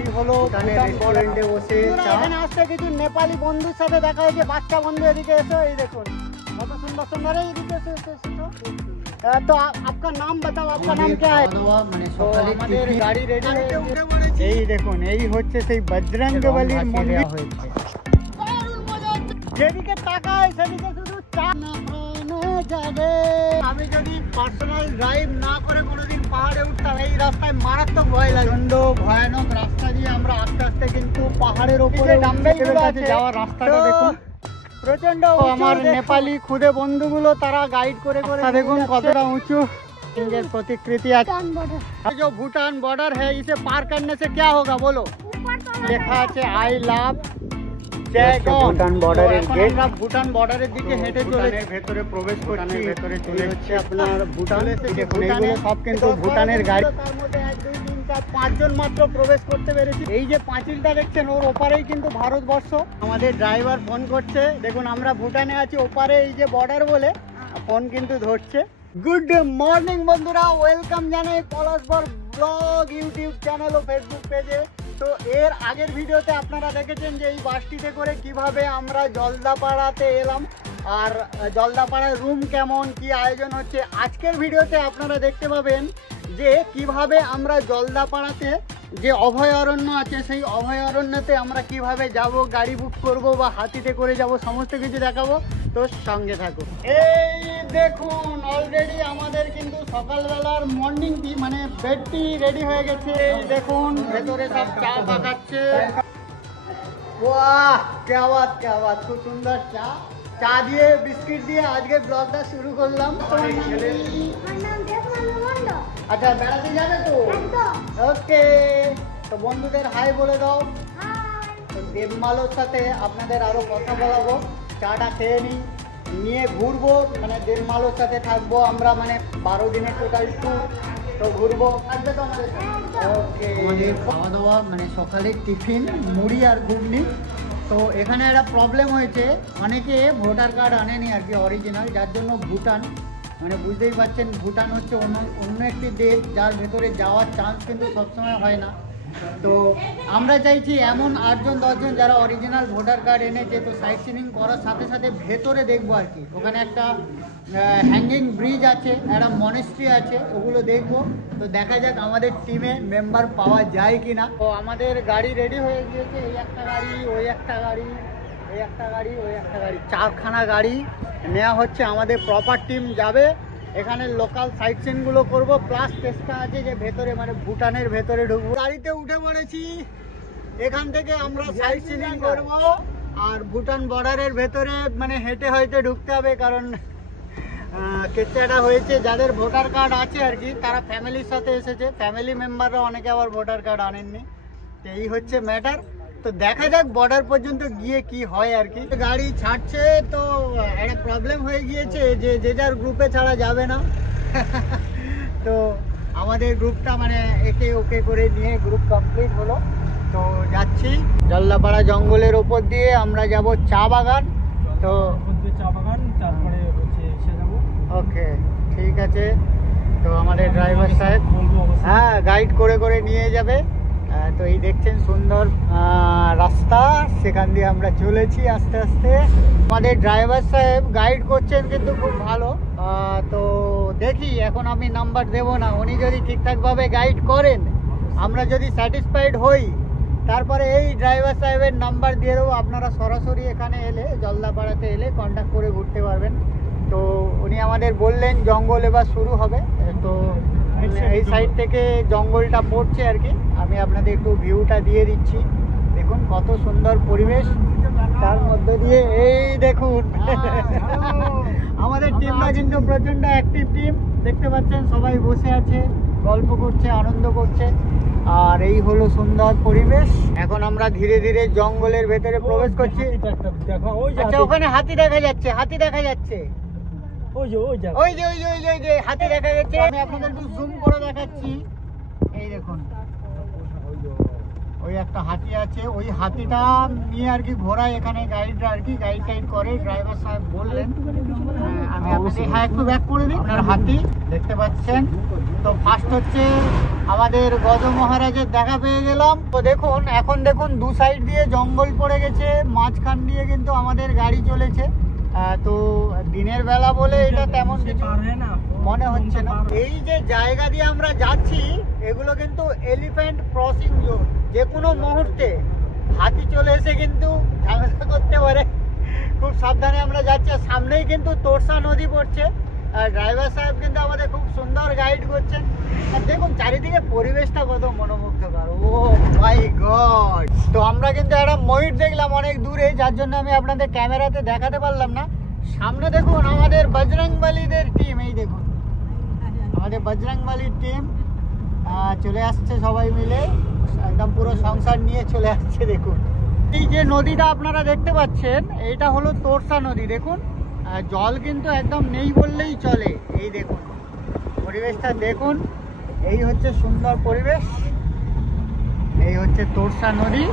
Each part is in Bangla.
এই হলো রেস্টুরেন্টে বসে এখানে আসতে কিছু নেপালি বন্ধুর সাথে দেখা হয়েছে। বাচ্চা বন্ধু এদিকে এসো, এই দেখুন কত সুন্দর সুন্দর, এইদিকে এসো এসো এসো। तो आपका नाम बताओ, आपका नाम क्या है? আমাদের গাড়ি রেডি হয়ে গেছে। এই দেখুন এই হচ্ছে সেই বজরংবলীর মন্দির হয়েছে। যেদিকে তাকাই সেদিকে শুধু চা যাবে। আমি যদি পার্সোনাল ড্রাইভ না করে কোনোদিন পাহাড়ে উঠতাম, এই রাস্তায় মারাত্মক ভয় লাগে। প্রচন্ড ভয়ানক রাস্তা দিয়ে আমরা আস্তে আস্তে কিন্তু পাহাড়ের উপরে যাওয়ার রাস্তাটা দেখুন প্রচন্ড। আমার নেপালি খুদে বন্ধুগুলো তারা গাইড করে করে দেখুন কতটা উঁচু इंडियन प्रतिकृति है। जो भूटान बॉर्डर है इसे पार करने से क्या होगा बोलो? লেখা আছে আই লাভ ভুটান বর্ডারের গেট। আমরা ভুটান বর্ডারের দিকে হেঁটে চলেছি, ভেতরে প্রবেশ করছি। ভেতরে চলে হচ্ছে আপনার ভুটান। দেখুন এইগুলো সব কিন্তু ভুটানের গাড়ি। তার মধ্যে 1 2 3 4 5 জন মাত্র প্রবেশ করতে পেরেছি। এই যে পাঁচিলটা দেখছেন ওর ওপারেই কিন্তু ভারতবর্ষ। আমাদের ড্রাইভার ফোন করছে, দেখুন আমরা ভুটানে আছি, ওপারে এই যে বর্ডার বলে ফোন কিন্তু ধরছে। গুড মর্নিং বন্ধুরা, ওয়েলকাম জানাই পলাশবর ব্লগ ইউটিউব চ্যানেল ও ফেসবুক পেজে। তো এর আগের ভিডিওতে আপনারা দেখেছেন যে এই বাসটিতে করে কিভাবে আমরা জলদাপাড়াতে এলাম আর জলদাপাড়ার রুম কেমন কি আয়োজন হচ্ছে। আজকের ভিডিওতে আপনারা দেখতে পাবেন যে কিভাবে আমরা জলদাপাড়াতে যে অভয়ারণ্য আছে সেই অভয়ারণ্যতে আমরা কিভাবে যাব, গাড়ি বুক করব বা হাতিতে করে যাব, সমস্ত কিছু দেখাবো। তো সঙ্গে থাকুন। এই দেখুন অলরেডি আমাদের কিন্তু সকালবেলার মর্নিং টি মানে বেড টি রেডি হয়ে গেছে। এই দেখুন ভেতরে সব চা পাকাচ্ছে। বাহ क्या बात क्या बात, খুব সুন্দর চা। চা দিয়ে বিস্কিট দিয়ে আজকে ব্লগটা শুরু করলাম। আচ্ছা বেড়াতে যাবে তো? ওকে, তো বন্ধুদের হাই বলে দাও। দেবমালোর সাথে আপনাদের আরো কথা বলাবো। চাটা খেয়ে নিয়ে ঘুরবো, মানে দেবমালোর সাথে থাকবো আমরা, মানে 12 দিনের টোটাল ট্যুর। তো ঘুরবো, থাকবে তো আমাদের। ওকে, আমাদের খাওয়া দাওয়া মানে সকালে টিফিন মুড়ি আর ঘুগনি। তো এখানে একটা প্রবলেম হয়েছে, অনেকে ভোটার কার্ড আনেনি আর কি অরিজিনাল, যার জন্য ভুটান মানে বুঝতেই পারছেন ভুটান হচ্ছে অন্য একটি দেশ যার ভেতরে যাওয়ার চান্স কিন্তু সবসময় হয় না। তো আমরা চাইছি এমন 8 জন 10 জন যারা অরিজিনাল ভোটার কার্ড এনেছে, তো সাইট সিনিং করার সাথে সাথে ভেতরে দেখবো আর কি। ওখানে একটা হ্যাঙ্গিং ব্রিজ আছে, একটা মনেস্ট্রি আছে, ওগুলো দেখবো। তো দেখা যাক আমাদের টিমে মেম্বার পাওয়া যায় কি না। তো আমাদের গাড়ি রেডি হয়ে গিয়েছে, এই একটা গাড়ি, ওই একটা গাড়ি, এই একটা গাড়ি, ওই একটা গাড়ি, 4খানা গাড়ি নেওয়া হচ্ছে। আমাদের প্রপার টিম যাবে, এখানে লোকাল সাইট সিনগুলো করবো, প্লাস চেষ্টা আছে যে ভেতরে মানে ভুটানের ভেতরে ঢুকবো। গাড়িতে উঠে পড়েছি, এখান থেকে আমরা সাইট সিনিং করবো আর ভুটান বর্ডারের ভেতরে মানে হেঁটে হয়তো ঢুকতে হবে, কারণ কেচ্চাটা হয়েছে যাদের ভোটার কার্ড আছে আর কি তারা ফ্যামিলির সাথে এসেছে, ফ্যামিলি মেম্বাররা অনেকে আবার ভোটার কার্ড আনেননি। তো এই হচ্ছে ম্যাটার। তো দেখা যাক বর্ডার পর্যন্ত গিয়ে কি হয় আর কি। গাড়ি ছাড়ছে তো একটা প্রবলেম হয়ে গিয়েছে যে যে যার গ্রুপে ছাড়া যাবে না। তো আমাদের গ্রুপটা মানে একে ওকে করে নিয়ে গ্রুপ কমপ্লিট হলো। তো যাচ্ছি জলদাপাড়া জঙ্গলের ওপর দিয়ে আমরা যাব চা বাগান। তো চা বাগান তারপরে হচ্ছে এসে যাবো। ওকে ঠিক আছে। তো আমাদের ড্রাইভার সাহেব হ্যাঁ গাইড করে করে নিয়ে যাবে। তো এই দেখছেন সুন্দর রাস্তা, সেখান দিয়ে আমরা চলেছি আস্তে আস্তে। আমাদের ড্রাইভার সাহেব গাইড করছেন কিন্তু খুব ভালো। তো দেখি, এখন আমি নাম্বার দেব না, উনি যদি ঠিকঠাকভাবে গাইড করেন, আমরা যদি স্যাটিসফাইড হই, তারপরে এই ড্রাইভার সাহেবের নাম্বার দিয়ে দেবো। আপনারা সরাসরি এখানে এলে জলদাপাড়াতে এলে কন্ট্যাক্ট করে ঘুরতে পারবেন। তো উনি আমাদের বললেন জঙ্গল এবার শুরু হবে, তো এই সাইড থেকে জঙ্গলটা পড়ছে আর কি। আমি আপনাদের একটু ভিউটা দিয়ে দিচ্ছি, দেখুন কত সুন্দর পরিবেশ, তার মধ্যে দিয়ে এই দেখুন আমাদের টিমটা কিন্তু প্রচন্ড অ্যাক্টিভ টিম, দেখতে পাচ্ছেন সবাই বসে আছে, গল্প করছে, আনন্দ করছে। আর এই হলো সুন্দর পরিবেশ। এখন আমরা ধীরে ধীরে জঙ্গলের ভেতরে প্রবেশ করছি। আচ্ছা ওখানে হাতি দেখা যাচ্ছে, হাতি দেখা যাচ্ছে, ওই যে ওই যে ওই যে ওই যে ওই যে হাতি দেখা যাচ্ছে। আমি আপনাদের একটু জুম করে দেখাচ্ছি, এই দেখুন ওই একটা হাতি আছে, ওই হাতিটা নিয়ে আর কি ঘোরায় এখানে গাইডরা আর কি, গাইড টাইড করে। ড্রাইভার সাহেব বললেন আমি আপনাদের হ্যাঁ একটু ব্যাক করে দিই। আপনার হাতি দেখতে পাচ্ছেন। তো ফার্স্ট হচ্ছে আমাদের গজ মহারাজের দেখা পেয়ে গেলাম। তো দেখুন এখন দেখুন দু সাইড দিয়ে জঙ্গল পড়ে গেছে, মাঝখান দিয়ে কিন্তু আমাদের গাড়ি চলেছে। তো দিনের বেলা বলে এটা তেমন কিছু মনে হচ্ছে না। এই যে জায়গা দিয়ে আমরা যাচ্ছি এগুলো কিন্তু এলিফ্যান্ট ক্রসিং জোন, যে কোনো মুহূর্তে হাতি চলে এসে কিন্তু ঝামেলা করতে পারে, খুব সাবধানে আমরা যাচ্ছি। সামনেই কিন্তু তোরসা নদী পড়ছে, আর ড্রাইভার সাহেব কিন্তু আমাদের খুব সুন্দর গাইড করছেন। আর দেখুন চারিদিকে পরিবেশটা কত মনোমুগ্ধকর, ও মাই গড। তো আমরা কিন্তু একটা ময়ূর দেখলাম অনেক দূরে, যার জন্য আমি আপনাদের ক্যামেরাতে দেখাতে পারলাম না। সামনে দেখুন আমাদের বজরংবলীদের টিম, এই দেখুন আমাদের বজরংবলীর টিম চলে আসছে, সবাই মিলে একদম পুরো সংসার নিয়ে চলে আসছে। দেখুন এই যে নদীটা আপনারা দেখতে পাচ্ছেন, এইটা হলো তোরসা নদী। দেখুন জল কিন্তু একদম নেই বললেই চলে। এই দেখুন পরিবেশটা দেখুন, এই হচ্ছে সুন্দর পরিবেশ, এই হচ্ছে তোরসা নদী।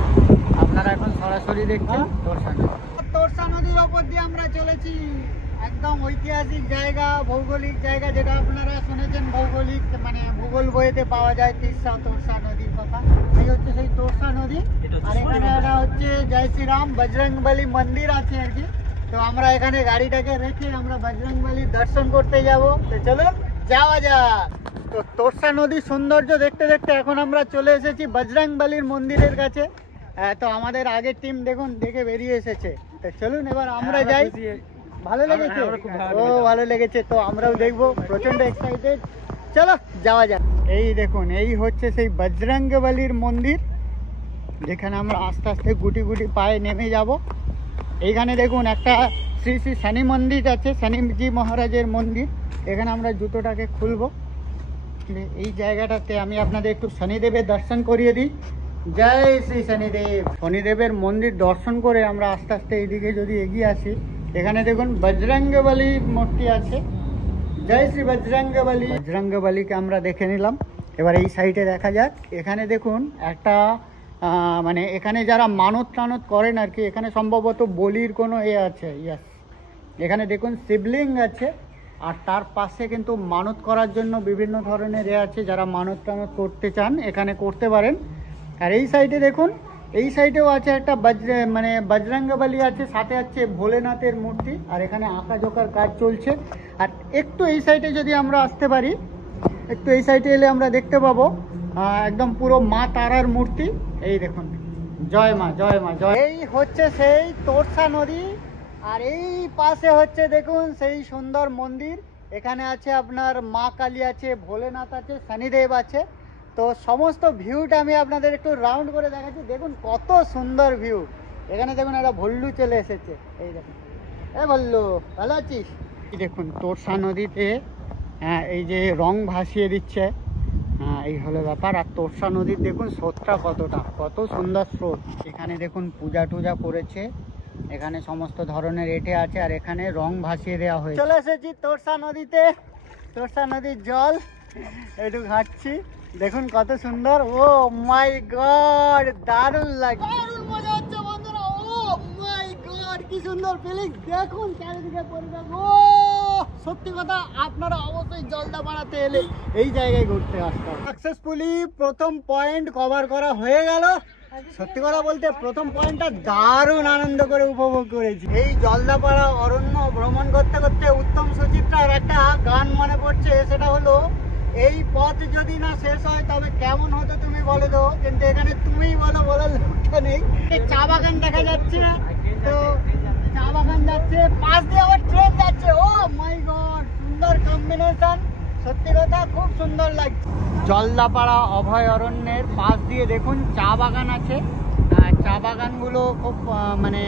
আপনারা এখন সরাসরি দেখছেন তোরসা নদী। তোরসা নদীর ওপর দিয়ে আমরা চলেছি, একদম ঐতিহাসিক জায়গা, ভৌগোলিক জায়গা, যেটা আপনারা শুনেছেন ভৌগোলিক মানে ভূগোল বইতে পাওয়া যায় তিস্তা তোরসা নদীর কথা। এই হচ্ছে সেই তোরসা নদী। আর এখানে একটা হচ্ছে জয় শ্রীরাম বজরংবলী মন্দির আছে আর কি। তো আমরা এখানে গাড়িটাকে রেখে আমরা বজরংবলীর দর্শন করতে যাব। তো চলুন যাওয়া যাক। তো তোরসা নদীর সৌন্দর্য দেখতে দেখতে এখন আমরা চলে এসেছি বজরংবলীর মন্দিরের কাছে। তো আমাদের আগের টিম দেখুন দেখে বেরিয়ে এসেছে। তো চলুন এবার আমরা যাই। ভালো লেগেছে? ও ভালো লেগেছে, তো আমরাও দেখবো, প্রচন্ড এক্সাইটেড। চলো যাওয়া যাক। এই দেখুন এই হচ্ছে সেই বজরংবলীর মন্দির, যেখানে আমরা আস্তে আস্তে গুটি গুটি পায়ে নেমে যাব। এইখানে দেখুন একটা শ্রী শ্রী শনি মন্দির আছে, শনিজি মহারাজের মন্দির। এখানে আমরা জুতোটাকে খুলবো। এই জায়গাটাতে আমি আপনাদের একটু শনিদেবের দর্শন করিয়ে দিই। জয় শ্রী শনিদেব। শনিদেবের মন্দির দর্শন করে আমরা আস্তে আস্তে এইদিকে যদি এগিয়ে আসি, এখানে দেখুন বজরংবলী মূর্তি আছে। জয় শ্রী বজরংবলী। বজরংবলীকে আমরা দেখে নিলাম। এবার এই সাইডে দেখা যাক। এখানে দেখুন একটা মানে এখানে যারা মানত টানত করেন আর কি, এখানে সম্ভবত বলির কোনো আছে। ইয়াস, এখানে দেখুন শিবলিঙ্গ আছে, আর তার পাশে কিন্তু মানত করার জন্য বিভিন্ন ধরনের আছে। যারা মানত টানত করতে চান এখানে করতে পারেন। আর এই সাইডে দেখুন, এই সাইডেও আছে একটা মানে বজরংবলী আছে, সাথে আছে ভোলেনাথের মূর্তি। আর এখানে আঁকা জোকার কাজ চলছে। আর একটু এই সাইডে যদি আমরা আসতে পারি, একটু এই সাইডে এলে আমরা দেখতে পাবো একদম পুরো মা তারার মূর্তি। এই দেখুন, জয় মা জয় মা জয়। এই হচ্ছে সেই তোরসা নদী, আর এই পাশে হচ্ছে দেখুন সেই সুন্দর মন্দির। এখানে আছে আপনার মা কালী আছে, ভোলেনাথ আছে, শনিদেব আছে। তো সমস্ত ভিউটা আমি আপনাদের একটু রাউন্ড করে দেখাচ্ছি। দেখুন কত সুন্দর ভিউ। এখানে দেখুন একটা ভল্লু চলে এসেছে, এই দেখুন। এ ভল্লু, ভালো আছিস? দেখুন তোরসা নদীতে এই যে রং ভাসিয়ে দিচ্ছে, এই হলো ব্যাপার। আর তোরসা নদীর দেখুন স্রোতটা কতটা, কত সুন্দর স্রোত। এখানে দেখুন পূজা টুজা করেছে, এখানে সমস্ত ধরনের এটে আছে, আর এখানে রং ভাসিয়ে দেওয়া হয়েছে। চলে এসেছি তোরসা নদীতে, তোরসা নদীর জল একটু ঘাটছি। দেখুন কত সুন্দর, ও মাই গড, দারুণ লাগছে, দারুণ মজা হচ্ছে বন্ধুরা। ও মাই গড, কি সুন্দর ফিলিং। দেখুন চারিদিকে পরিবেশ, ও সত্যি কথা আপনারা অবশ্যই জলদাপাড়াতে এলে এই জায়গায় ঘুরতে আসতে হবে। সাকসেসফুলি প্রথম পয়েন্ট কভার করা হয়ে গেল। সত্যি কথা বলতে প্রথম পয়েন্টটা দারুণ আনন্দ করে উপভোগ করেছি। এই জলদাপাড়া অরণ্য ভ্রমণ করতে করতে উত্তম সুচিত্রার একটা গান মনে পড়ছে, সেটা হলো এই পথ যদি না শেষ হয় তবে কেমন হতো তুমি বলে দো, কিন্তু এখানে তুমিই বলো, বলার লোকটা নেই। চা বাগান দেখা যাচ্ছে, তো চা বাগান যাচ্ছে, পাশ দিয়ে আবার ট্রেন যাচ্ছে। ও মাই গড, সুন্দর কম্বিনেশন, সত্যি কথা খুব সুন্দর লাগছে। জলদাপাড়া অভয়ারণ্যের পাশ দিয়ে দেখুন চা বাগান আছে। চা বাগানগুলো খুব মানে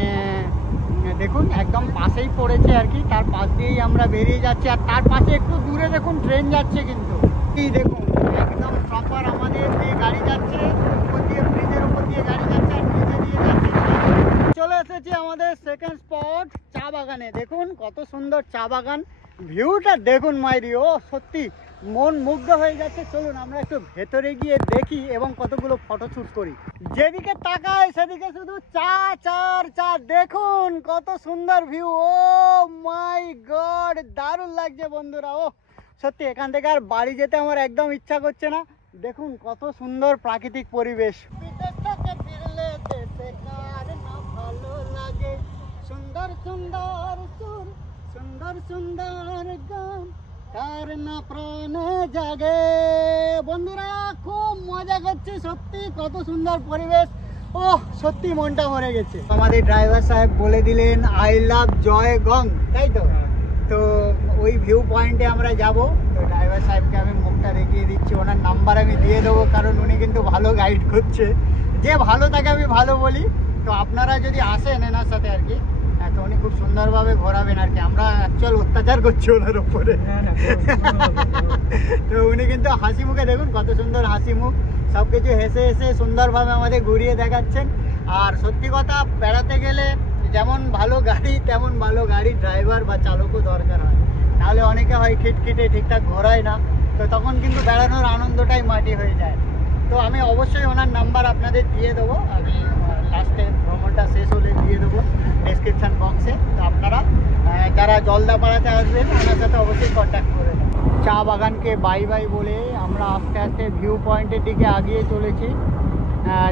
দেখুন একদম পাশেই পড়েছে আর কি, তার পাশ দিয়েই আমরা বেরিয়ে যাচ্ছি। আর তার পাশে একটু দূরে দেখুন ট্রেন যাচ্ছে, কিন্তু এই দেখুন একদম প্রপার আমাদের দিয়ে গাড়ি যাচ্ছে, উপর দিয়ে ব্রিজের উপর দিয়ে গাড়ি যাচ্ছে, আর নিচে দিয়ে যাচ্ছে। চলে এসেছি আমাদের সেকেন্ড স্পট চা বাগানে। দেখুন কত সুন্দর চা বাগান, ভিউটা দেখুন মাইরি, ও সত্যি মন মুগ্ধ হয়ে যাচ্ছে। চলুন আমরা একটু ভেতরে গিয়ে দেখি এবং কতগুলো ফটোশ্যুট করি। যেদিকে তাকাই সেদিকে শুধু চা চার চা। দেখুন কত সুন্দর ভিউ, ও মাই গড, দারুণ লাগছে বন্ধুরা। ও সত্যি এখান থেকে আর বাড়ি যেতে আমার একদম ইচ্ছা করছে না। দেখুন কত সুন্দর প্রাকৃতিক পরিবেশ। বিদেশ থেকে ফিরলে দেশে কার না ভালো লাগে, সুন্দর সুন্দর সুর, সুন্দর সুন্দর গান, কার না প্রাণে জাগে। বন্ধুরা খুব মজা করছি, সত্যি কত সুন্দর পরিবেশ। ও সত্যি মনটা ভরে গেছে। আমাদের ড্রাইভার সাহেব বলে দিলেন আই লাভ জয়গং, তাই তো? তো ওই ভিউ পয়েন্টে আমরা যাব। তো ড্রাইভার সাহেবকে আমি মুখটা দেখিয়ে দিচ্ছি, ওনার নাম্বার আমি দিয়ে দেবো, কারণ উনি কিন্তু ভালো গাইড করছে। যে ভালো তাকে আমি ভালো বলি। তো আপনারা যদি আসেন এনার সাথে আর কি, তো উনি খুব সুন্দরভাবে ঘোরাবেন আর কি। আমরা অ্যাকচুয়াল অত্যাচার করছি ওনার উপরে। তো উনি কিন্তু হাসি মুখে, দেখুন কত সুন্দর হাসি মুখ, সব কিছু হেসে হেসে সুন্দরভাবে আমাদের ঘুরিয়ে দেখাচ্ছেন। আর সত্যি কথা, বেড়াতে গেলে যেমন ভালো গাড়ি তেমন ভালো গাড়ি ড্রাইভার বা চালকও দরকার হয়, নাহলে অনেকে হয় খিটখিটে, ঠিকঠাক ঘোরায় না, তো তখন কিন্তু বেড়ানোর আনন্দটাই মাটি হয়ে যায়। তো আমি অবশ্যই ওনার নাম্বার আপনাদের দিয়ে দেবো, আমি লাস্টে ভ্রমণটা শেষ হলে দিয়ে দেবো ডেসক্রিপশান বক্সে। তো আপনারা যারা জলদাপাড়াতে আসবেন ওনার সাথে অবশ্যই কন্ট্যাক্ট করে দেবেন। চা বাগানকে বাই বাই বলে আমরা আস্তে আস্তে ভিউ পয়েন্টের দিকে আগিয়ে চলেছি।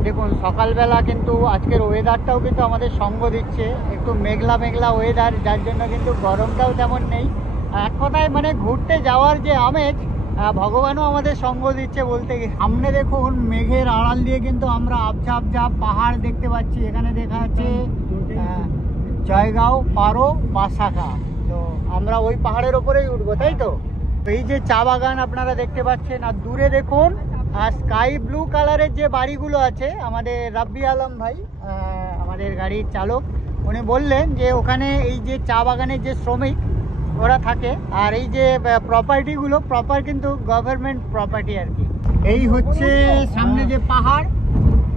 দেখুন সকালবেলা কিন্তু আজকের ওয়েদারটাও কিন্তু আমাদের সঙ্গ দিচ্ছে, একটু মেঘলা মেঘলা ওয়েদার, যার জন্য কিন্তু গরমটাও তেমন নেই। এক কথায় মানে ঘুরতে যাওয়ার যে আমেজ, ভগবানও আমাদের সঙ্গ দিচ্ছে বলতে গেলে। সামনে দেখুন মেঘের আড়াল দিয়ে কিন্তু আমরা আবঝা আবঝা পাহাড় দেখতে পাচ্ছি। এখানে দেখা যাচ্ছে জয়গাঁও পারো বাসাখা। তো আমরা ওই পাহাড়ের ওপরেই উঠবো, তাই তো? এই যে চা বাগান আপনারা দেখতে পাচ্ছেন, আর দূরে দেখুন আর স্কাই ব্লু কালারের যে বাড়িগুলো আছে, আমাদের রাব্বি আলম ভাই আমাদের গাড়ির চালক, উনি বললেন যে ওখানে এই যে চা বাগানের যে শ্রমিক ওরা থাকে, আর এই যে প্রপার্টিগুলো প্রপার কিন্তু গভর্নমেন্ট প্রপার্টি আর কি। এই হচ্ছে সামনে যে পাহাড়,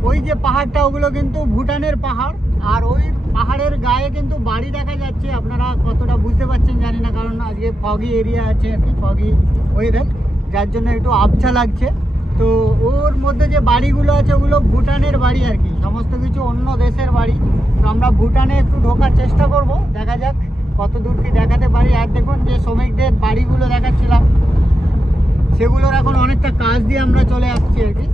ওই যে পাহাড়টা ওগুলো কিন্তু ভুটানের পাহাড়, আর ওই পাহাড়ের গায়ে কিন্তু বাড়ি দেখা যাচ্ছে। আপনারা কতটা বুঝতে পারছেন জানি না, কারণ আজকে ফগি এরিয়া আছে আর কি, ফগি ওয়েদার, যার জন্য একটু আবছা লাগছে। তো ওর মধ্যে যে বাড়িগুলো আছে ওগুলো ভুটানের বাড়ি আর কি, সমস্ত কিছু অন্য দেশের বাড়ি। তো আমরা ভুটানে একটু ঢোকার চেষ্টা করব, দেখা যাক কত দূর কি দেখাতে পারি। আর দেখুন যে শ্রমিকদের বাড়িগুলো দেখাচ্ছিলাম, সেগুলোর এখন অনেকটা কাজ দিয়ে আমরা চলে আসছি আর কি।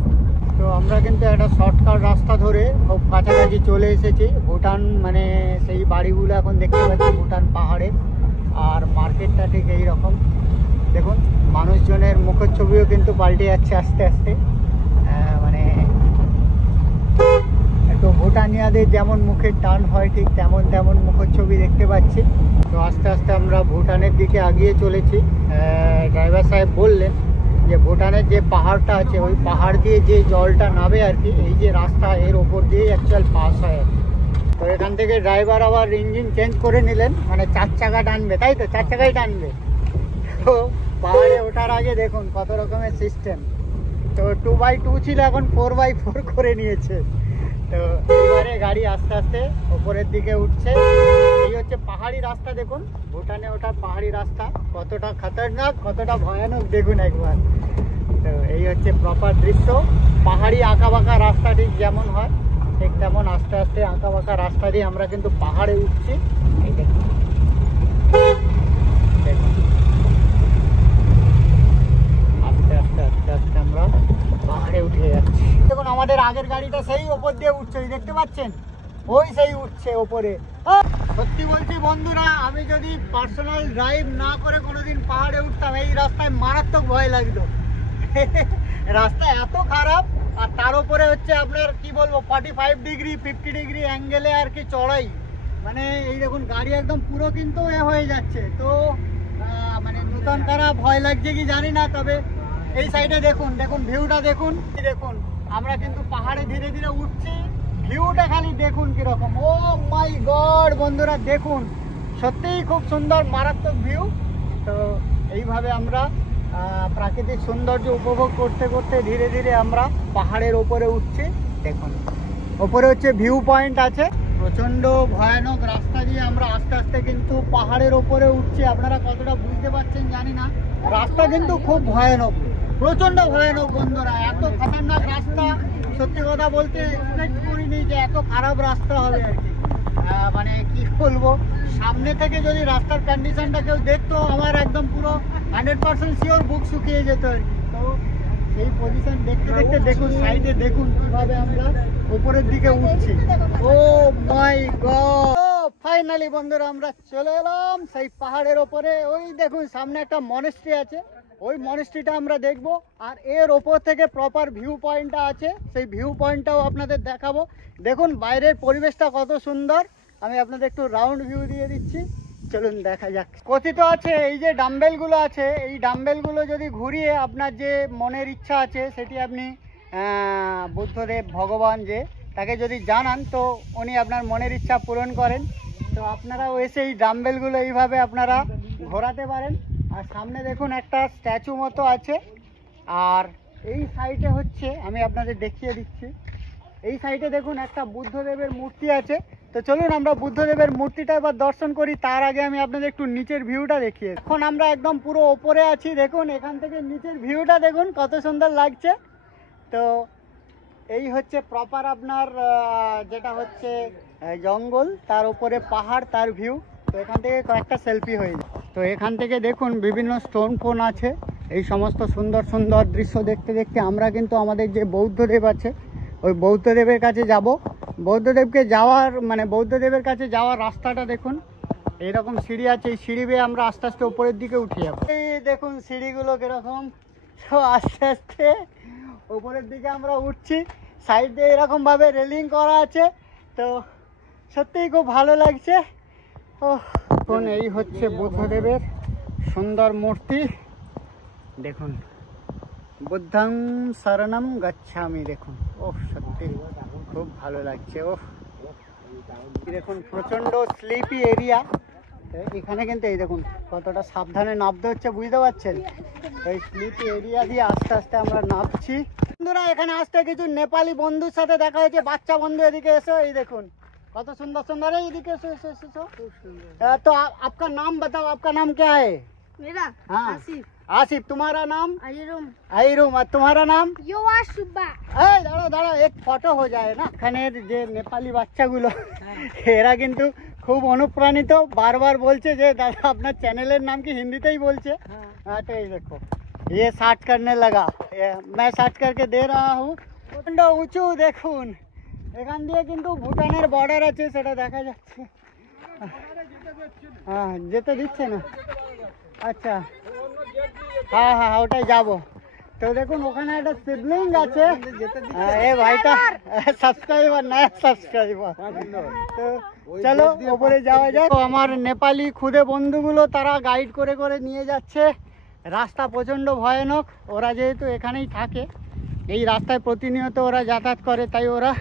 তো আমরা কিন্তু একটা শর্টকাট রাস্তা ধরে খুব কাছাকাছি চলে এসেছি ভুটান, মানে সেই বাড়িগুলো এখন দেখতে পাচ্ছি ভুটান পাহাড়ে। আর মার্কেটটা ঠিক এইরকম, দেখুন মানুষজনের মুখের ছবিও কিন্তু পাল্টে যাচ্ছে আস্তে আস্তে। মানে একটু ভুটানিয়াদের যেমন মুখের টান হয় ঠিক তেমন তেমন মুখের ছবি দেখতে পাচ্ছি। তো আস্তে আস্তে আমরা ভুটানের দিকে আগিয়ে চলেছি। ড্রাইভার সাহেব বললেন যে ভুটানের যে পাহাড়টা আছে ওই পাহাড় দিয়ে যে জলটা নামে আর কি, এই যে রাস্তা এর ওপর দিয়েই অ্যাকচুয়াল পাস হয়। তো এখান থেকে ড্রাইভার আবার ইঞ্জিন চেঞ্জ করে নিলেন, মানে 4 চাকা টানবে, তাই তো? 4 চাকাই টানবে। তো পাহাড়ে ওঠার আগে দেখুন কত রকমের সিস্টেম। তো 2x2 ছিল, এখন 4x4 করে নিয়েছে। তো এবারে গাড়ি আস্তে আস্তে ওপরের দিকে উঠছে। এই হচ্ছে পাহাড়ি রাস্তা, দেখুন ভুটানে ওঠার পাহাড়ি রাস্তা কতটা খতরনাক, কতটা ভয়ানক দেখুন একবার। তো এই হচ্ছে প্রপার দৃশ্য, পাহাড়ি আঁকা বাঁকা রাস্তা ঠিক যেমন হয় ঠিক তেমন আস্তে আস্তে আঁকা বাঁকা রাস্তা দিয়ে আমরা কিন্তু পাহাড়ে উঠছি। এই দেখুন দেখুন আস্তে আস্তে আস্তে আস্তে আমরা পাহাড়ে উঠে যাচ্ছি। দেখুন আমাদের আগের গাড়িটা সেই ওপর দিয়ে উঠছে, দেখতে পাচ্ছেন ওই সেই উঠছে ওপরে। সত্যি বলছি বন্ধুরা, আমি যদি পার্সোনাল ড্রাইভ না করে কোনোদিন পাহাড়ে উঠতাম, এই রাস্তায় মারাত্মক ভয় লাগতো। রাস্তা এত খারাপ, আর তার উপরে হচ্ছে আপনার কি বলবো 45 ডিগ্রি 50 ডিগ্রি অ্যাঙ্গেলে আর কি চড়াই। মানে এই দেখুন গাড়ি একদম পুরো কিন্তু এ হয়ে যাচ্ছে। তো মানে নতুন কারা ভয় লাগছে কি জানি না, তবে এই সাইডে দেখুন, দেখুন ভিউটা দেখুন, দেখুন আমরা কিন্তু পাহাড়ে ধীরে ধীরে উঠছি। ভিউটা খালি দেখুন কিরকম, ও মাই গড বন্ধুরা দেখুন, সত্যিই খুব সুন্দর মারাত্মক ভিউ। তো এইভাবে আমরা প্রাকৃতিক সৌন্দর্য উপভোগ করতে করতে ধীরে ধীরে আমরা পাহাড়ের ওপরে উঠছি। দেখুন ওপরে হচ্ছে ভিউ পয়েন্ট আছে, প্রচণ্ড ভয়ানক রাস্তা দিয়ে আমরা আস্তে আস্তে কিন্তু পাহাড়ের ওপরে উঠছি। আপনারা কতটা বুঝতে পারছেন জানি না, রাস্তা কিন্তু খুব ভয়ানক, প্রচণ্ড ভয়ানক বন্ধুরা, এত খতরনাক রাস্তা সত্যি কথা বলতে এক্সপেক্ট করিনি যে এত খারাপ রাস্তা হবে আর কি। মানে কি বলবো, সামনে থেকে যদি রাস্তার কন্ডিশনটা কেউ দেখতো, আমার একদম পুরো 100% শিওর বুক শুকিয়ে যেত আর কি। তো এই পজিশন দেখতে দেখতে দেখুন সাইডে দেখুন কিভাবে আমরা উপরের দিকে উঠছি। ও মাই গড, ফাইনালি বন্ধুরা আমরা চলে এলাম সেই পাহাড়ের ওপরে। ওই দেখুন সামনে একটা মনেস্ট্রি আছে, ওই মনেস্ট্রিটা আমরা দেখবো। আর এর ওপর থেকে প্রপার ভিউ পয়েন্টটা আছে, সেই ভিউ পয়েন্টটাও আপনাদের দেখাবো। দেখুন বাইরের পরিবেশটা কত সুন্দর, আমি আপনাদের একটু রাউন্ড ভিউ দিয়ে দিচ্ছি, চলুন দেখা যাক। কথিত আছে এই যে ডাম্বেলগুলো আছে, এই ডাম্বেলগুলো যদি ঘুরিয়ে আপনার যে মনের ইচ্ছা আছে সেটি আপনি বুদ্ধদেব ভগবান যে তাকে যদি জানান তো উনি আপনার মনের ইচ্ছা পূরণ করেন। তো আপনারাও এসে এই ডাম্বেলগুলো এইভাবে আপনারা ঘোরাতে পারেন। আর সামনে দেখুন একটা স্ট্যাচু মতো আছে, আর এই সাইডে হচ্ছে আমি আপনাদের দেখিয়ে দিচ্ছি, এই সাইডে দেখুন একটা বুদ্ধদেবের মূর্তি আছে। তো চলুন আমরা বুদ্ধদেবের মূর্তিটা এবার দর্শন করি, তার আগে আমি আপনাদের একটু নিচের ভিউটা দেখিয়ে। এখন আমরা একদম পুরো ওপরে আছি, দেখুন এখান থেকে নিচের ভিউটা দেখুন কত সুন্দর লাগছে। তো এই হচ্ছে প্রপার আপনার যেটা হচ্ছে জঙ্গল, তার উপরে পাহাড়, তার ভিউ। তো এখান থেকে কয়েকটা সেলফি হয়ে যায়। তো এখান থেকে দেখুন বিভিন্ন স্টোন ফোন আছে, এই সমস্ত সুন্দর সুন্দর দৃশ্য দেখতে দেখতে আমরা কিন্তু আমাদের যে বৌদ্ধদেব আছে ওই বৌদ্ধদেবের কাছে যাব। বৌদ্ধদেবকে যাওয়ার মানে বৌদ্ধদেবের কাছে যাওয়ার রাস্তাটা দেখুন, এইরকম সিঁড়ি আছে, এই সিঁড়ি বেয়ে আমরা আস্তে আস্তে উপরের দিকে উঠে যাবো। এই দেখুন সিঁড়িগুলো কিরকম, তো আস্তে আস্তে উপরের দিকে আমরা উঠছি। সাইড দিয়ে এরকমভাবে রেলিং করা আছে, তো সত্যিই খুব ভালো লাগছে। ও এখন এই হচ্ছে বুদ্ধদেবের সুন্দর মূর্তি, দেখুন বুদ্ধং শরণম গচ্ছামি, দেখুন ও সত্যি খুব ভালো লাগছে। ও দেখুন প্রচণ্ড স্লিপি এরিয়া এখানে, কিন্তু এই দেখুন কতটা সাবধানে নামতে হচ্ছে বুঝতে পারছেন। এই স্লিপি এরিয়া দিয়ে আস্তে আস্তে আমরা নামছি। বন্ধুরা এখানে আসতে কিছু নেপালি বন্ধুর সাথে দেখা হয়েছে, বাচ্চা বন্ধু, এদিকে এসো, এই দেখুন কত সুন্দর সুন্দর, এইদিকে এসো এসো এসো। तो आपका नाम बताओ, आपका नाम क्या है? मेरा हाँ आसिफ। आसिफ, तुम्हारा नाम? आयरूम। आयरूम, और तुम्हारा नाम? योवा सुब्बा। দাঁড়াও দাঁড়াও, এক ফটো হয়ে যায় না। এখানের যে নেপালি বাচ্চাগুলো এরা কিন্তু খুব অনুপ্রাণিত, বারবার বলছে যে দাদা আপনার চ্যানেলের নাম কি, হিন্দিতেই বলছে। हाँ तो ये देखो ये सर्च करने लगा, मैं सर्च करके दे रहा हूँ। উঁচু দেখুন, এখান দিয়ে কিন্তু ভুটানের বর্ডার আছে, সেটা দেখা যাচ্ছে। হ্যাঁ যেতে দিচ্ছে না, আচ্ছা হ্যাঁ হ্যাঁ ওটাই যাবো। তো দেখুন ওখানে একটা শিবলিঙ্গ আছে, এই ভাইটা সাবস্ক্রাইবার, নয়া সাবস্ক্রাইবার। তো চলো ওপরে যাওয়া যায়। তো আমার নেপালি খুদে বন্ধুগুলো তারা গাইড করে করে নিয়ে যাচ্ছে। রাস্তা প্রচণ্ড ভয়ানক, ওরা যেহেতু এখানেই থাকে, এই রাস্তায় প্রতিনিয়ত ওরা যাতায়াত করে, তাই ওরা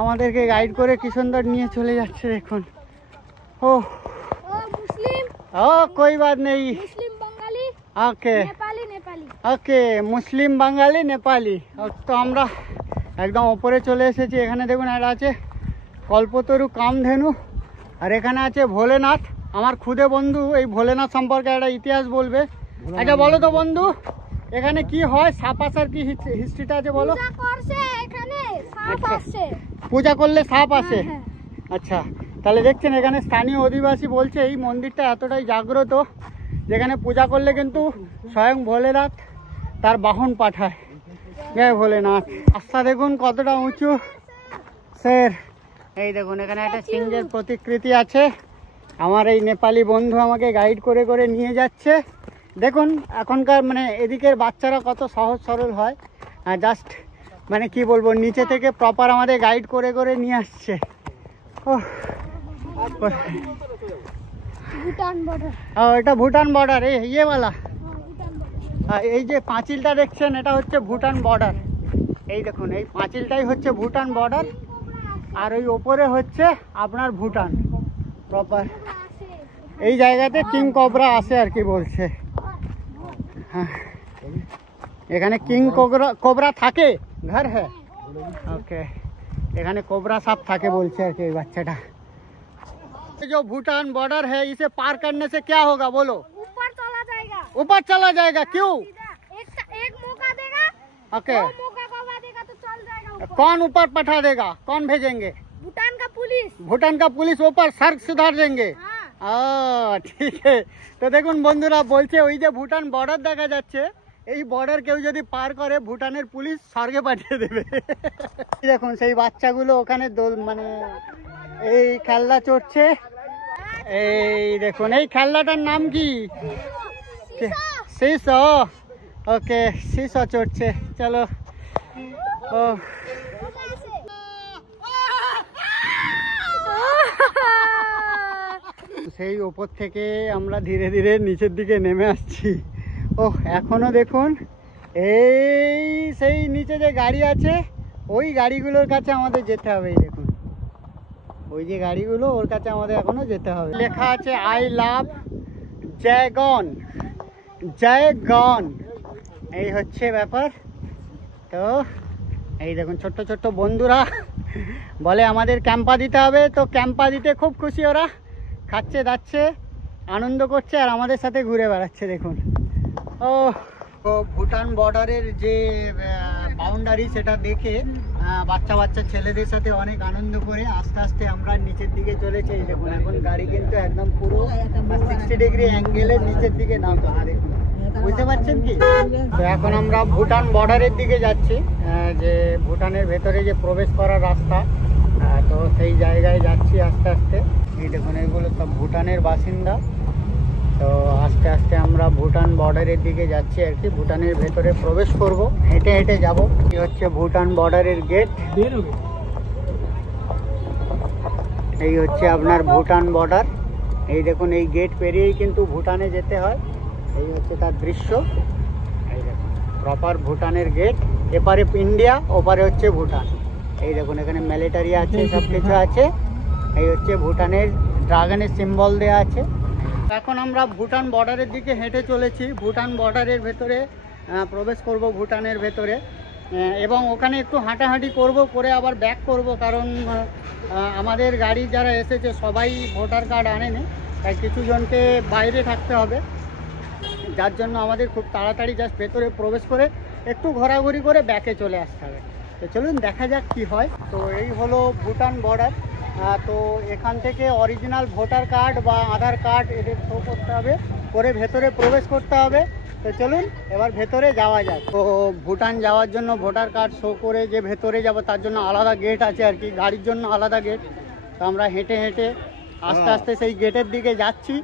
আমাদেরকে গাইড করে কি সুন্দর নিয়ে চলে যাচ্ছে দেখুন। ও मुस्लिम। ও कोई बात नहीं, मुस्लिम बंगाली। ওকে नेपाली नेपाली। ওকে, মুসলিম বাঙালি নেপালি। তো আমরা একদম ওপরে চলে এসেছি। এখানে দেখুন একটা আছে কল্পতরু কামধেনু, আর এখানে আছে ভোলেনাথ। আমার খুদে বন্ধু এই ভোলেনাথ সম্পর্কে একটা ইতিহাস বলবে। আচ্ছা বলো তো বন্ধু, এখানে কি হয়, সাপ আসার কি হিস্ট্রিটা আছে বলো। পূজা করছে এখানে সাপ আসছে, পূজা করলে সাপ আসে, হ্যাঁ। আচ্ছা তাহলে দেখছেন এখানে স্থানীয় অধিবাসী বলছে এই মন্দিরটা এতটাই জাগ্রত, যেখানে পূজা করলে কিন্তু স্বয়ং ভোলেনাথ তার বাহন পাঠায়। জয় ভোলেনাথ। রাস্তা দেখুন কতটা উঁচু, স্যার এই দেখুন এখানে একটা সিংহের প্রতিকৃতি আছে। আমার এই নেপালি বন্ধু আমাকে গাইড করে করে নিয়ে যাচ্ছে। দেখুন এখনকার মানে এদিকের বাচ্চারা কত সহজ সরল হয়, জাস্ট মানে কি বলবো, নিচে থেকে প্রপার আমাদের গাইড করে করে নিয়ে আসছে। ও ভুটান বর্ডার। এটা ভুটান বর্ডার, এই ইয়ে वाला। ভুটান বর্ডার। এই যে পাঁচিলটা দেখছেন এটা হচ্ছে ভুটান বর্ডার। এই দেখুন এই পাঁচিলটাই হচ্ছে ভুটান বর্ডার, আর ওই ওপরে হচ্ছে আপনার ভুটান প্রপার। এই জায়গাতে কিং কোবরা আসে আর কি বলছে। হ্যাঁ এখানে কিং কোবরা থাকে, ঘর হ্যাঁ ওকে, এখানে কোबरा সাপ থাকে বলছে আর কি এই বাচ্চাটা। जो भूटान बॉर्डर है इसे पार करने से क्या होगा बोलो। ऊपर चला जाएगा। ऊपर चला जाएगा, क्यों? एक मौका देगा, ओके दो मौका गवा देगा तो चल जाएगा ऊपर। कौन ऊपर पठा देगा, कौन भेजेंगे? भूटान का पुलिस। भूटान का पुलिस ऊपर सड़क सुधार देंगे। हाँ। ঠিক আছে। তো দেখুন বন্ধুরা বলছে ওই যে ভুটান বর্ডার দেখা যাচ্ছে, এই বর্ডার কেউ যদি পার করে ভুটানের পুলিশ স্বর্গে পাঠিয়ে দেবে। দেখুন সেই বাচ্চাগুলো ওখানে মানে এই খেলনা চড়ছে। এই দেখুন এই খেলনাটার নাম কি? সিস। ওকে সিস চড়ছে। চলো। ও সেই ওপর থেকে আমরা ধীরে ধীরে নিচের দিকে নেমে আসছি। ও এখনো দেখুন এই সেই নিচে যে গাড়ি আছে ওই গাড়িগুলোর কাছে আমাদের যেতে হবে। এই দেখুন ওই যে গাড়িগুলো ওর কাছে আমাদের এখনো যেতে হবে। লেখা আছে আই লাভ জায়গন, জায়গন। এই হচ্ছে ব্যাপার। তো এই দেখুন ছোট্ট ছোট্ট বন্ধুরা বলে আমাদের ক্যাম্পা দিতে হবে, তো ক্যাম্পা দিতে খুব খুশি ওরা, খাচ্ছে দাচ্ছে আনন্দ করছে আর আমাদের সাথে ঘুরে বেড়াচ্ছে। দেখুন ও ভুটান বর্ডারের যে বাউন্ডারি সেটা দেখে বাচ্চা বাচ্চা ছেলেদের সাথে অনেক আনন্দ করে আস্তে আস্তে আমরা নিচের দিকে চলেছি। এই দেখুন এখন গাড়ি কিন্তু একদম পুরো 60 ডিগ্রি অ্যাঙ্গেলের নিচের দিকে নামছে। দেখুন বুঝতে পারছেন কি? তো এখন আমরা ভুটান বর্ডারের দিকে যাচ্ছি, যে ভুটানের ভেতরে যে প্রবেশ করার রাস্তা, তো সেই জায়গায় যাচ্ছি আস্তে আস্তে। এই দেখুন এগুলো সব ভুটানের বাসিন্দা। তো আস্তে আস্তে আমরা ভুটান বর্ডারের দিকে যাচ্ছি আর কি, ভুটানের ভেতরে প্রবেশ করব, হেঁটে হেঁটে যাব। এই হচ্ছে ভুটান বর্ডারের গেট। এই হচ্ছে আপনার ভুটান বর্ডার। এই দেখুন এই গেট পেরিয়েই কিন্তু ভুটানে যেতে হয়। এই হচ্ছে তার দৃশ্য। এই দেখুন প্রপার ভুটানের গেট, এপারে ইন্ডিয়া ওপারে হচ্ছে ভুটান। এই দেখুন এখানে মিলিটারি আছে, সব কিছু আছে। এই হচ্ছে ভুটানের ড্রাগনের সিম্বল দেওয়া আছে। এখন আমরা ভুটান বর্ডারের দিকে হেঁটে চলেছি। ভুটান বর্ডারের ভেতরে প্রবেশ করব ভুটানের ভেতরে, এবং ওখানে একটু হাঁটাহাঁটি করব, করে আবার ব্যাক করব, কারণ আমাদের গাড়ি যারা এসেছে সবাই ভোটার কার্ড আনেনি, তাই কিছু জনকে বাইরে থাকতে হবে, যার জন্য আমাদের খুব তাড়াতাড়ি জাস্ট ভেতরে প্রবেশ করে একটু ঘোরাঘুরি করে ব্যাকে চলে আসতে হবে। তো চলুন দেখা যাক কি হয়। তো এই হলো ভুটান বর্ডার। তো এখান থেকে অরিজিনাল ভোটার কার্ড বা আধার কার্ড এদের শো করতে হবে, করে ভেতরে প্রবেশ করতে হবে। তো চলুন এবার ভেতরে যাওয়া যাক। তো ভুটান যাওয়ার জন্য ভোটার কার্ড শো করে যে ভেতরে যাব তার জন্য আলাদা গেট আছে আর কি, গাড়ির জন্য আলাদা গেট। তো আমরা হেঁটে হেঁটে আস্তে আস্তে সেই গেটের দিকে যাচ্ছি।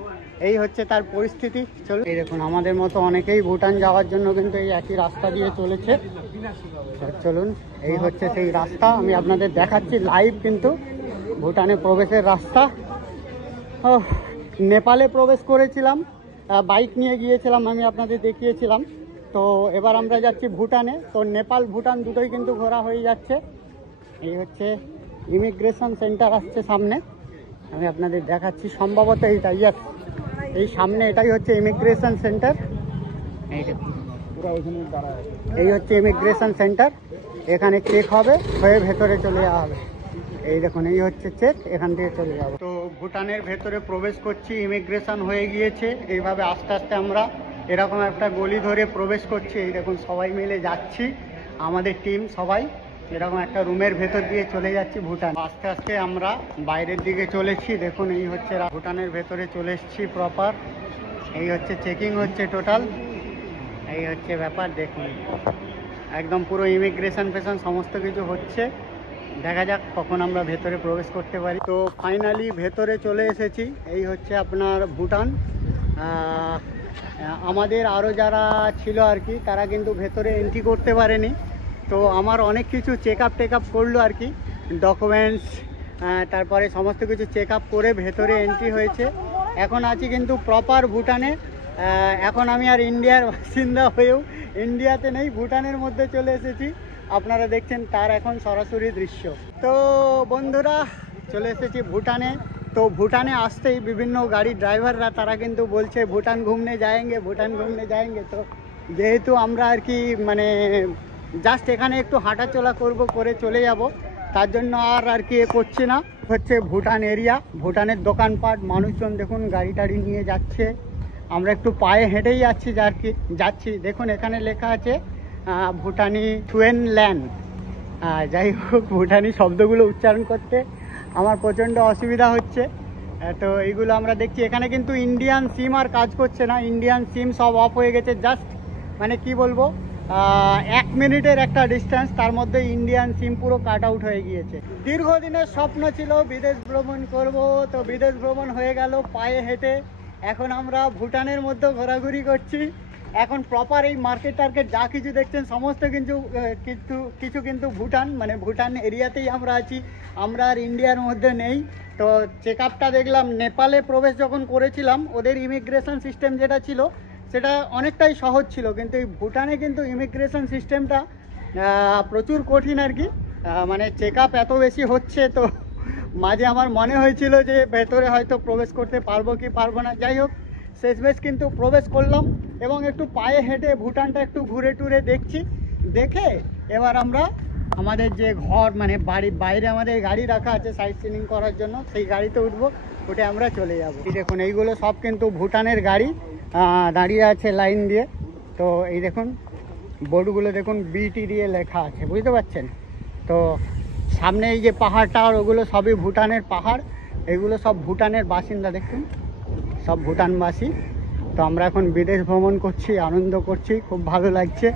এই হচ্ছে তার পরিস্থিতি। চলুন। এই দেখুন আমাদের মতো অনেকেই ভুটান যাওয়ার জন্য কিন্তু এই একই রাস্তা দিয়ে চলেছে। চলুন এই হচ্ছে সেই রাস্তা, আমি আপনাদের দেখাচ্ছি লাইভ কিন্তু ভুটানে প্রবেশের রাস্তা। ও নেপালে প্রবেশ করেছিলাম, বাইক নিয়ে গিয়েছিলাম, আমি আপনাদের দেখিয়েছিলাম। তো এবার আমরা যাচ্ছি ভুটানে। তো নেপাল ভুটান দুটোই কিন্তু ঘোরা হয়ে যাচ্ছে। এই হচ্ছে ইমিগ্রেশন সেন্টার আসছে সামনে, আমি আপনাদের দেখাচ্ছি। সম্ভবত এইটাই, এই সামনে এটাই হচ্ছে ইমিগ্রেশন সেন্টার। এই দেখুন এই হচ্ছে ইমিগ্রেশন সেন্টার, এখানে চেক হবে, হয়ে ভেতরে চলে যাওয়া হবে। এই দেখুন এই হচ্ছে চেক, এখান থেকে চলে যাব। তো ভুটানের ভেতরে প্রবেশ করছি, ইমিগ্রেশন হয়ে গিয়েছে। এইভাবে আস্তে আস্তে আমরা এরকম একটা গলি ধরে প্রবেশ করছি। এই দেখুন সবাই মিলে যাচ্ছি, আমাদের টিম সবাই এরকম একটা রুমের ভেতর দিয়ে চলে যাচ্ছি ভুটান। আস্তে আস্তে আমরা বাইরের দিকে চলেছি। দেখুন এই হচ্ছে ভুটানের ভেতরে চলে এসেছি প্রপার। এই হচ্ছে চেকিং হচ্ছে টোটাল, এই হচ্ছে ব্যাপার। দেখুন একদম পুরো ইমিগ্রেশন ফেশন সমস্ত কিছু হচ্ছে। দেখা যাক কখন আমরা ভেতরে প্রবেশ করতে পারি। তো ফাইনালি ভেতরে চলে এসেছি। এই হচ্ছে আপনার ভুটান। আমাদের আরও যারা ছিল আর কি, তারা কিন্তু ভেতরে এন্ট্রি করতে পারেনি। তো আমার অনেক কিছু চেক আপ করলো আর কি, ডকুমেন্টস, তারপরে সমস্ত কিছু চেক আপ করে ভেতরে এন্ট্রি হয়েছে। এখন আছি কিন্তু প্রপার ভুটানে। এখন আমি আর ইন্ডিয়ার বাসিন্দা হয়েও ইন্ডিয়াতে নেই, ভুটানের মধ্যে চলে এসেছি। আপনারা দেখছেন তার এখন সরাসরি দৃশ্য। তো বন্ধুরা চলে এসেছি ভুটানে। তো ভুটানে আসতেই বিভিন্ন গাড়ির ড্রাইভাররা তারা কিন্তু বলছে ভুটান ঘুমনে যায়েঙ্গে, ভুটান ঘুমনে যায়েঙ্গে। তো যেহেতু আমরা আর কি মানে জাস্ট এখানে একটু হাঁটাচলা করব, করে চলে যাব, তার জন্য আর কি করছি না। হচ্ছে ভুটান এরিয়া, ভুটানের দোকানপাট, মানুষজন দেখুন গাড়ি টাড়ি নিয়ে যাচ্ছে। আমরা একটু পায়ে হেঁটেই যাচ্ছি। দেখুন এখানে লেখা আছে ভুটানি টুয়েন ল্যান্ড। যাই হোক ভুটানি শব্দগুলো উচ্চারণ করতে আমার প্রচণ্ড অসুবিধা হচ্ছে। তো এইগুলো আমরা দেখছি। এখানে কিন্তু ইন্ডিয়ান সিম আর কাজ করছে না, ইন্ডিয়ান সিম সব অফ হয়ে গেছে। জাস্ট মানে কি বলবো 1 মিনিটের একটা ডিস্টেন্স, তার মধ্যে ইন্ডিয়ান সিম পুরো কাট আউট হয়ে গিয়েছে। দীর্ঘদিনের স্বপ্ন ছিল বিদেশ ভ্রমণ করব, তো বিদেশ ভ্রমণ হয়ে গেল পায়ে হেঁটে। এখন আমরা ভুটানের মধ্যে ঘোরাঘুরি করছি। এখন প্রপার এই মার্কেট টার্কেট যা কিছু দেখছেন সমস্ত কিছু কিন্তু ভুটান, মানে ভুটান এরিয়াতেই আমরা আছি, আমরা আর ইন্ডিয়ার মধ্যে নেই। তো চেক আপটা দেখলাম নেপালে প্রবেশ যখন করেছিলাম ওদের ইমিগ্রেশন সিস্টেম যেটা ছিল সেটা অনেকটাই সহজ ছিল, কিন্তু এই ভুটানে কিন্তু ইমিগ্রেশন সিস্টেমটা প্রচুর কঠিন আর কি। মানে চেক আপ এত বেশি হচ্ছে, তো মাঝে আমার মনে হয়েছিল যে ভেতরে হয়তো প্রবেশ করতে পারবো কি পারবো না। যাই হোক শেষমেশ কিন্তু প্রবেশ করলাম এবং একটু পায়ে হেঁটে ভুটানটা একটু ঘুরে টুরে দেখছি। দেখে এবার আমরা আমাদের যে ঘর মানে বাইরে আমাদের গাড়ি রাখা আছে সাইট সিনিং করার জন্য, সেই গাড়িতে উঠবো, উঠে আমরা চলে যাবো। এই দেখুন এইগুলো সব কিন্তু ভুটানের গাড়ি দাঁড়িয়ে আছে লাইন দিয়ে। তো এই দেখুন বোর্ডগুলো দেখুন বিটি দিয়ে লেখা আছে, বুঝতে পারছেন? তো সামনে এই যে পাহাড়টা ওগুলো সবই ভুটানের পাহাড়, এগুলো সব ভুটানের বাসিন্দা, দেখুন সব ভুটানবাসী। তো আমরা এখন বিদেশ ভ্রমণ করছি, আনন্দ করছি, খুব ভালো লাগছে।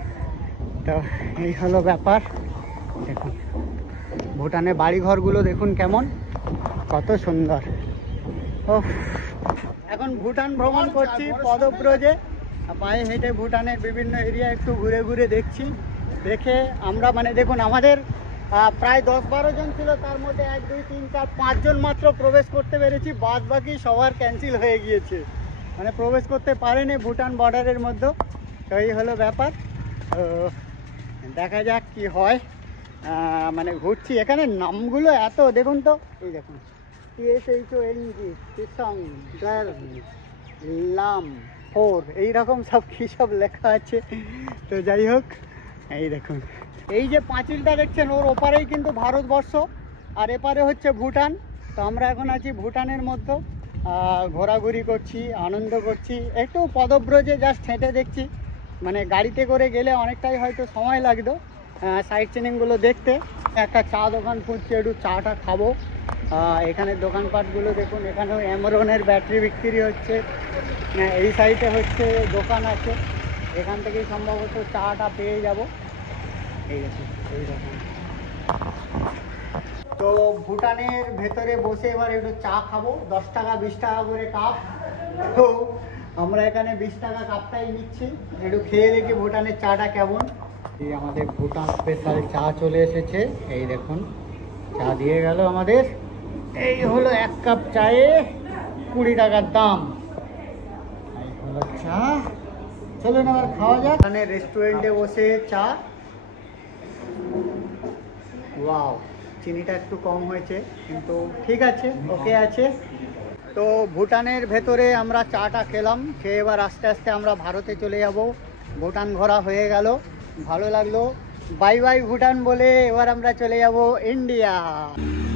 তো এই হলো ব্যাপার। দেখুন ভুটানের বাড়িঘরগুলো দেখুন কেমন, কত সুন্দর। ও এখন ভুটান ভ্রমণ করছি পদব্রজে, পায়ে হেঁটে ভুটানের বিভিন্ন এরিয়া একটু ঘুরে ঘুরে দেখছি। দেখে আমরা মানে দেখুন আমাদের প্রায় 10-12 জন ছিল, তার মধ্যে 1, 2, 3, 4, 5 জন মাত্র প্রবেশ করতে পেরেছি, বাদ বাকি সবার ক্যান্সেল হয়ে গিয়েছে, মানে প্রবেশ করতে পারেনি ভুটান বর্ডারের মধ্যে। তো এই হলো ব্যাপার। দেখা যাক কি হয়। মানে ঘুরছি, এখানে নামগুলো এত দেখুন তো, এই দেখুন TSHONG এইরকম সব কী সব লেখা আছে। তো যাই হোক এই দেখুন এই যে পাঁচিলটা দেখছেন ওর ওপারেই কিন্তু ভারতবর্ষ আর এপারে হচ্ছে ভুটান। তো আমরা এখন আছি ভুটানের মধ্যে, ঘোরাঘুরি করছি, আনন্দ করছি, একটু পদব্রজে জাস্ট হেঁটে দেখছি। মানে গাড়িতে করে গেলে অনেকটাই হয়তো সময় লাগতো সাইট সিনিংগুলো দেখতে। একটা চা দোকান খুঁজছি, একটু চাটা খাবো। এখানে দোকানপাটগুলো দেখুন, এখানেও অ্যামারনের ব্যাটারি বিক্রি হচ্ছে, এই সাইডে হচ্ছে দোকান আছে, এখান থেকেই সম্ভবত চাটা পেয়ে যাব। এই দেখুন এই দোকান। তো ভুটানের ভেতরে বসে এবার একটু চা খাবো, 10 টাকা 20 টাকা করে কাপ। তো আমরা এখানে 20 টাকা কাপটাই নিচ্ছি, একটু খেয়ে দেখি ভুটানের চাটা কেমন। এই আমাদের ভুটান স্পেশাল চা চলে এসেছে, এই দেখুন চা দিয়ে গেল আমাদের। এই হলো 1 কাপ চায়ে 20 টাকার দাম। এই হলো চা, চলুন আবার খাওয়া যাক। এখানে রেস্টুরেন্টে বসে চা, ওয়াও চিনিটা একটু কম হয়েছে কিন্তু ঠিক আছে, ওকে আছে। তো ভুটানের ভেতরে আমরা চাটা খেলাম, খেয়ে এবার আস্তে আস্তে আমরা ভারতে চলে যাব। ভুটান ঘোরা হয়ে গেল, ভালো লাগলো, বাই বাই ভুটান বলে এবার আমরা চলে যাব ইন্ডিয়া।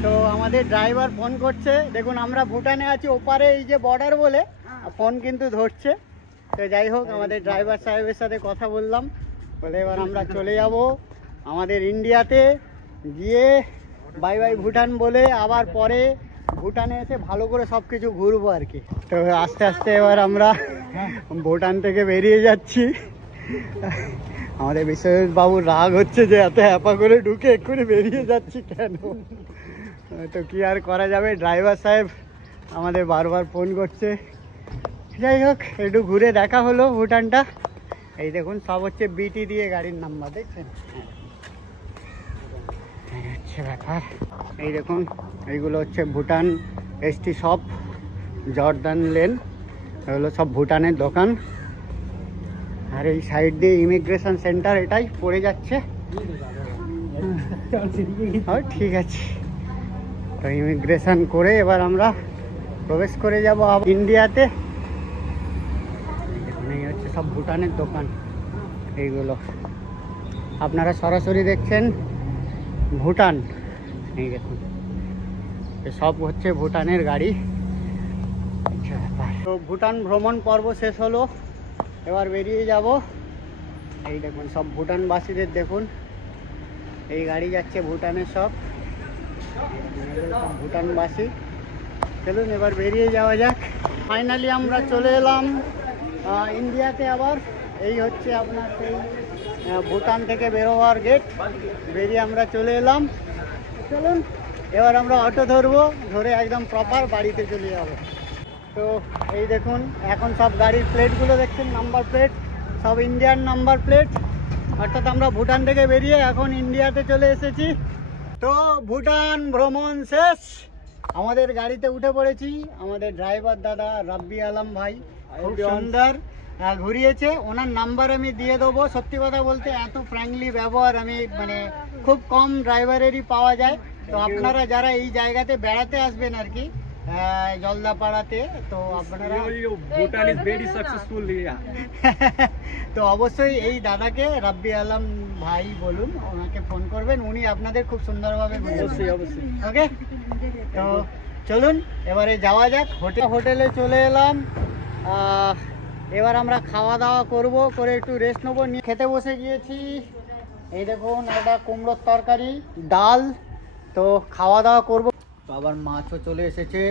তো আমাদের ড্রাইভার ফোন করছে, দেখুন আমরা ভুটানে আছি ওপারে, এই যে বর্ডার বলে ফোন কিন্তু ধরছে। তো যাই হোক আমাদের ড্রাইভার সাহেবের সাথে কথা বললাম, বলে এবার আমরা চলে যাব আমাদের ইন্ডিয়াতে, গিয়ে বাই বাই ভুটান বলে আবার পরে ভুটানে এসে ভালো করে সব কিছু ঘুরবো আর কি। তো আস্তে আস্তে এবার আমরা ভুটান থেকে বেরিয়ে যাচ্ছি। আমাদের বিশ্বজিৎ বাবুর রাগ হচ্ছে যে এত হ্যাপা করে ঢুকে এক্ষুনি বেরিয়ে যাচ্ছি কেন। তো কি আর করা যাবে, ড্রাইভার সাহেব আমাদের বারবার ফোন করছে। যাই হোক একটু ঘুরে দেখা হলো ভুটানটা। এই দেখুন সব হচ্ছে বিটি দিয়ে গাড়ির নাম্বার, দেখছেন হচ্ছে ব্যাপার। এই দেখুন এইগুলো হচ্ছে Bhutan ST shop, Jordan lane, এগুলো সব ভুটানের দোকান। আর এই সাইড দিয়ে ইমিগ্রেশন সেন্টার এটাই পড়ে যাচ্ছে। ঠিক আছে, তো ইমিগ্রেশন করে এবার আমরা প্রবেশ করে যাব ইন্ডিয়াতে। দেখুন এই হচ্ছে সব ভুটানের দোকান, এইগুলো আপনারা সরাসরি দেখছেন ভুটান। এই দেখুন সব হচ্ছে ভুটানের গাড়ি। তো ভুটান ভ্রমণ পর্ব শেষ হলো, এবার বেরিয়ে যাব। এই দেখুন সব ভুটানবাসীদের দেখুন, এই গাড়ি যাচ্ছে ভুটানের সব ভুটানবাসী। চলুন এবার বেরিয়ে যাওয়া যাক। ফাইনালি আমরা চলে এলাম ইন্ডিয়াতে। আবার এই হচ্ছে আপনার সেই ভুটান থেকে বেরোবার গেট। বেরিয়ে আমরা চলে এলাম। চলুন এবার আমরা অটো ধরবো, ধরে একদম প্রপার বাড়িতে চলে যাব। তো এই দেখুন এখন সব গাড়ির প্লেটগুলো দেখছেন, নাম্বার প্লেট সব ইন্ডিয়ান নাম্বার প্লেট, অর্থাৎ আমরা ভুটান থেকে বেরিয়ে এখন ইন্ডিয়াতে চলে এসেছি। তো ভুটান ভ্রমণ শেষ, আমাদের গাড়িতে উঠে পড়েছি। আমাদের ড্রাইভার দাদা রাব্বি আলম ভাই খুব সুন্দর ঘুরিয়েছে, ওনার নাম্বার আমি দিয়ে দেবো। সত্যি কথা বলতে এত ফ্র্যাঙ্কলি ব্যবহার আমি মানে খুব কম ড্রাইভারেরই পাওয়া যায়। তো আপনারা যারা এই জায়গাতে বেড়াতে আসবেন আর কি জলদাপাড়াতে, তো আপনারা Bhutan is very successful here. তো অবশ্যই এই দাদাকে রাব্বি আলম ভাই বলুন, ওনাকে ফোন করবেন, উনি আপনাদের খুব সুন্দরভাবে অবশ্যই অবশ্যই। ওকে, তো চলুন এবারে যাওয়া যাক। হোটেলে চলে এলাম। এবার আমরা খাওয়া দাওয়া করব, করে একটু রেস্ট নেবো। নিয়ে খেতে বসে গিয়েছি। এই দেখুন একটা কুমড়োর তরকারি, ডাল। তো খাওয়া দাওয়া করব। তো আবার মাছও চলে এসেছে।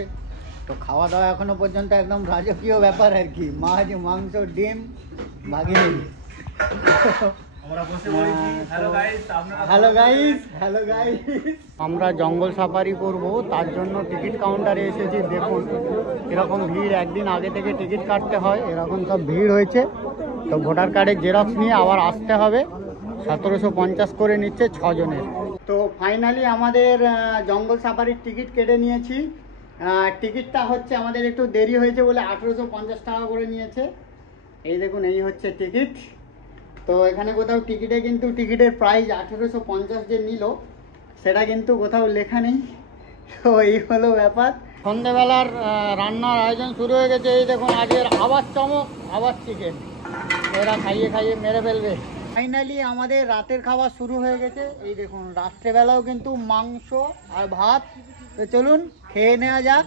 তো খাওয়া দাওয়া এখনো পর্যন্ত একদম রাজকীয় ব্যাপার আর কি, মাছ মাংস ডিম ভাগে নেই। হ্যালো গাইস, হ্যালো গাইস, আমরা জঙ্গল সাফারি করব, তার জন্য টিকিট কাউন্টারে এসেছি। দেখুন এরকম ভিড়, একদিন আগে থেকে টিকিট কাটতে হয়, এরকম সব ভিড় হয়েছে। তো ভোটার কার্ডের জেরক্স নিয়ে আবার আসতে হবে। 1750 করে নিচ্ছে 6 জনের। তো ফাইনালি আমাদের জঙ্গল সাফারির টিকিট কেটে নিয়েছি। টিকিটটা হচ্ছে আমাদের একটু দেরি হয়েছে বলে 1850 টাকা করে নিয়েছে। এই দেখুন এই হচ্ছে টিকিট। তো এখানে কোথাও টিকিটে কিন্তু টিকিটের প্রাইস 1850 যে নিল সেটা কিন্তু কোথাও লেখা নেই। তো এই হলো ব্যাপার। সন্ধ্যেবেলার রান্নার আয়োজন শুরু হয়ে গেছে। এই দেখুন আজকের আবার চমক, আবার চিকেন, এরা খাইয়ে খাইয়ে মেরে ফেলবে। ফাইনালি আমাদের রাতের খাবার শুরু হয়ে গেছে। এই দেখুন রাত্রেবেলাও কিন্তু মাংস আর ভাত। তো চলুন খেয়ে নেওয়া যাক।